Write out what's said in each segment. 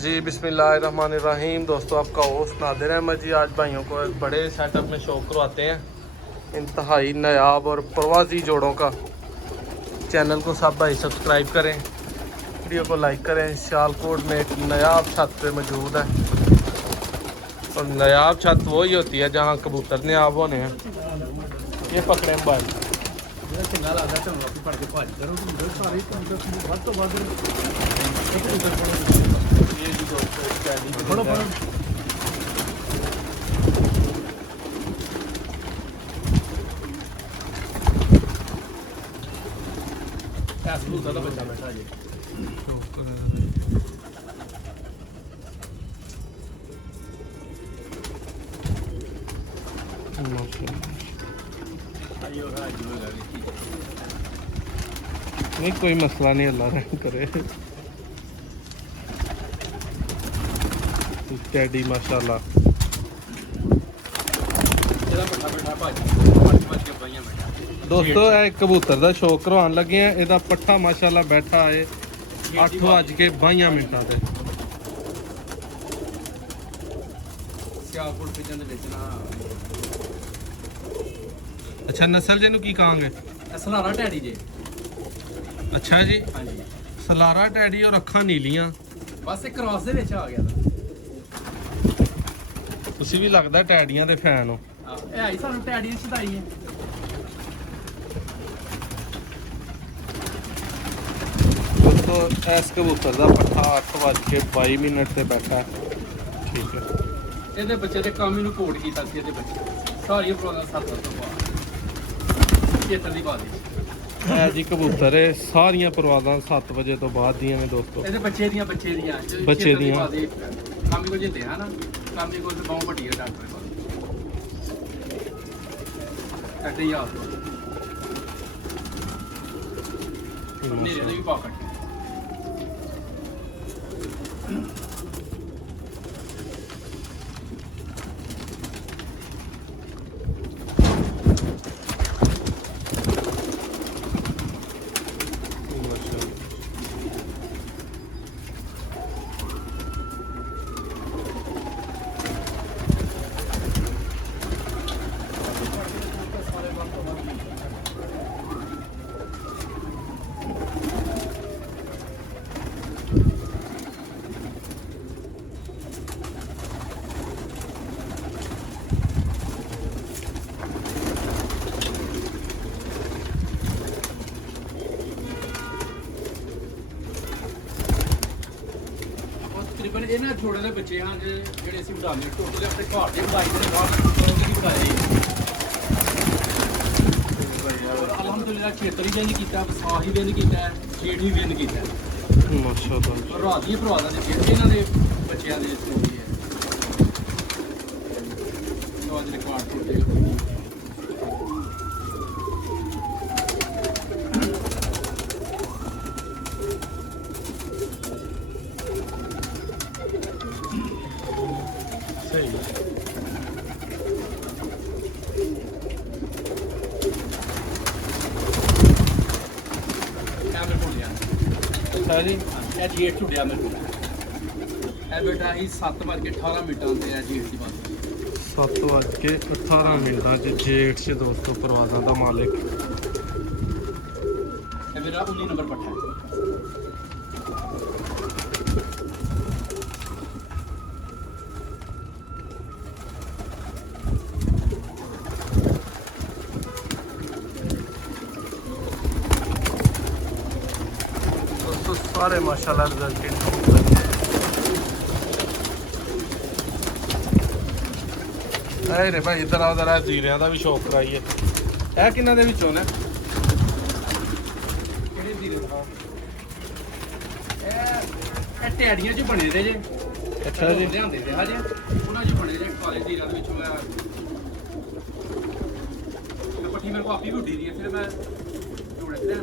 जी बिस्मिल्लाहिर्रहमानिर्रहीम। दोस्तों आपका होस्ट नादिर अहमद जी आज भाइयों को एक बड़े सेटअप में शो करवाते हैं इंतहाई नायाब और प्रवासी जोड़ों का। चैनल को सब भाई सब्सक्राइब करें, वीडियो को लाइक करें। सियालकोट में एक नायाब छत पे मौजूद है और नायाब छत वही होती है जहाँ कबूतर नायाब होने हैं। ये पकड़े भाई नहीं, कोई मसला नहीं, अल्लाह रहम करे। टैडी माशाल्लाह दोस्तों एक कबूतर का शो करवान लगे हैं। ਇਹਦਾ पट्ठा माशाल्लाह बैठा है 8:22 ਤੇ। अच्छा नस्ल जिन्हों की कहांगे? सलारा टैडी जी। अच्छा जी, हाँ जी, सलारा टैडी और अखा नीलियां बस एक क्रॉस ਦੇ ਵਿੱਚ ਆ ਗਿਆ ਤਾਂ। ਤੁਸੀਂ ਵੀ ਲੱਗਦਾ ਟੈਡੀਆਂ ਦੇ ਫੈਨ ਹੋ। ਇਹ ਆਈ ਸਾਨੂੰ ਟੈਡੀ ਛਦਾਈ ਹੈ। दोस्तों इस कबूतर का पट्ठा 8:22 ਤੇ बैठा। ठीक है, ਇਹਦੇ ਬੱਚੇ ਦੇ ਕੰਮ ਇਹਨੂੰ ਕੋਡ ਕੀਤਾ ਸੀ। ਇਹਦੇ ਬੱਚੇ ਸਾਰੀਆਂ ਪ੍ਰੋਗਰਾਮ 7 ਤੋਂ ਬਾਅਦ ਖੇਤਰ ਦੀ ਬਾਤ है जी कबूतर है सारिया परवाज़ां 7 बजे तो बाद दियां ने दोस्तों। ਇਹਦੇ ਬੱਚੇ ਦੀਆਂ ਬੱਚੇ ਦੀਆਂ ਕੰਮ ਕੋ ਜਿੰਦੇ ਆ ਨਾ ਕੰਮ ਦੀ ਕੋਈ ਬਹੁਤ ਵੱਡੀ ਹੈ ਡਾਕਟਰ ਕੋਲ ਕੱਟੇ ਹੀ ਆਪ ਮੇਰੇ ਦੇ ਵੀ ਪਾਕਟ ਤਕਰੀਬਨ ਇਹਨਾਂ ਛੋੜੇ ਦੇ ਬੱਚੇ ਹਾਂ ਜਿਹੜੇ ਅਸੀਂ ਵਧਾਉਂਦੇ ਟੋਟਲ ਆਪਣੇ ਘਰ ਦੇ ਵਧਾਈ ਦੇ ਬਾਅਦ ਵੀ ਵਧਾਏ। ਅਲਹਮਦੁਲਿਲਾ ਖੇਤਰੀ ਵੀ ਨਹੀਂ ਕੀਤਾ, ਸਾਹੀ ਵੀ ਨਹੀਂ ਕੀਤਾ, ਛੇੜ ਵੀ ਨਹੀਂ ਕੀਤਾ। ਮਾਸ਼ਾਅੱਲਾ ਰਾਤ ਦੀ ਭਰਾਵਾਂ ਦੇ ਛੇੜ ਇਹਨਾਂ ਦੇ ਬੱਚਿਆਂ ਦੇ ਹੋਈ ਹੈ। ਉਹ ਅੱਜ ਰਿਕਾਰਡ ਟੁੱਟੇ ਹੋਏ। जी ਇਹ ਜੇਠ ਝੁੱਡਿਆ ਮੇਰੇ ਕੋਲ। ਇਹ ਬੇਟਾ ਹੀ 7:18 ਤੇ ਇਹ ਜੇਠ ਦੀ ਬਾਤ। 7:18 ਚ जेठ से दोस्तों परवाज़ां का मालिक। ਇਹ ਮੇਰਾ 19 ਨੰਬਰ ਪੱਠਾ ਹੈ। सारे माशाल्लाह रिजल्टेड रे भाई। इधर उधर है जीरिया का भी शौक कराइए। है किन्ना दे विचों ने ਕਿਹੜੇ ਦੀ ਰਹਾ ਇਹ ਟੈਡੀਆਂ ਚ ਬਣੇ ਦੇ ਜੇ। अच्छा जी, ਲਿਆਂਦੇ ਤੇ ਹਜੇ ਉਹਨਾਂ ਚ ਬਣੇ ਜੇ ਕਾਲੇ ਦੀ ਰਾਤ ਵਿੱਚ ਮੈਂ ਪੱਠੀ ਮੇਰੇ ਕੋ ਆਪੀ ਵੀ ਉੱਡੀ ਦੀ ਹੈ। ਫਿਰ ਮੈਂ ਜੋੜੇ ਤੇ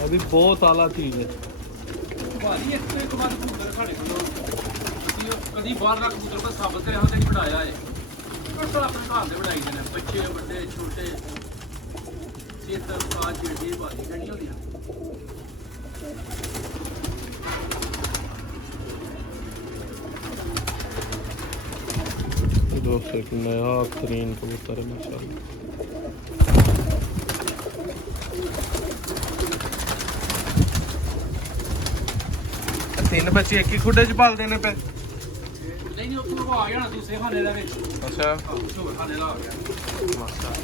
ਇਹ ਵੀ ਬਹੁਤ ਆਲਾ ਚੀਜ਼ ਹੈ। ਭਾਜੀ ਇੱਕ ਤੋਂ ਇੱਕ ਵਾਰ ਕਬੂਤਰ ਸਾਡੇ ਕੋਲੋਂ ਅਸੀਂ ਕਦੀ ਬਾਹਰ ਦਾ ਕਬੂਤਰ ਕੋਈ ਸਾਬਤ ਕਰਿਆ ਹੋਇਆ ਤੇ ਨਹੀਂ ਬਣਾਇਆ ਹੈ। ਪਰ ਆਪਣੇ ਘਰ ਦੇ ਬਣਾਈ ਜਾਂਦੇ ਨੇ, ਬੱਚੇ ਵੱਡੇ ਛੋਟੇ ਚੇਤਰ ਕਾਜ ਜਿਹੜੀ ਭਾਜੀ ਖੜੀ ਹੁੰਦੀਆਂ। दोस्तों एक नया तरीन कबूतर है माशाल्लाह। तीन बच्चे एक ही खुडे च पाल देने पे? नहीं नहीं ਉੱਥੋਂ ਆ ਗਿਆ ਨਾ ਦੂਸਰੇ ਖਾਨੇ ਦੇ ਵਿੱਚ। अच्छा ਹੋਰ ਖਾਨੇ ਦਾ ਆ ਗਿਆ। माशाल्लाह।